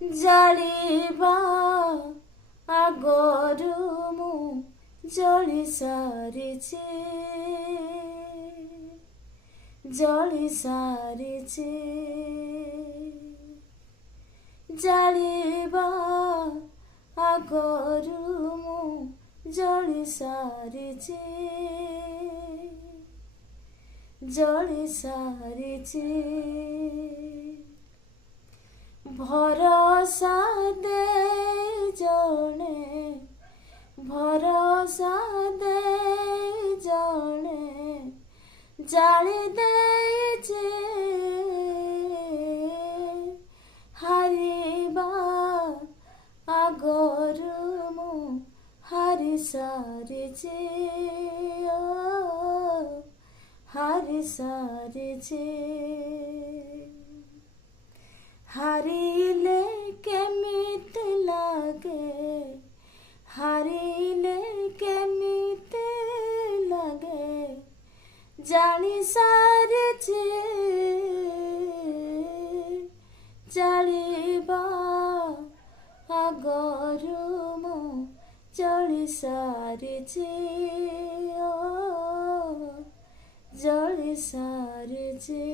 ଜାଳିବା ଆଗରୁ ମୁଁ ଜଳି ସାରିଛି, ଜଳି ସାରିଛି। ଜାଳିବା ଆଗରୁ ମୁଁ ଜଳି ସାରିଛି, ଜଳି ସାରିଛି। ଭରସା ଦେଇ ଜଣେ, ଭରସା ଦେଇ ଜଣେ ଜାଳି ଦେଇଛି। ହାରିବା ଆଗରୁ ମୁଁ ହାରି ସାରିଛି, ହାରି ସାରିଛି। ହାରିଲେ କେମିତି ଲାଗେ, ହାରିଲେ କେମିତି ଲାଗେ ଜାଣି ସାରିଛି। ଜାଳିବା ଆଗରୁ ମୁଁ ଜଳି ସାରିଛି, ଜଳି ସାରିଛି।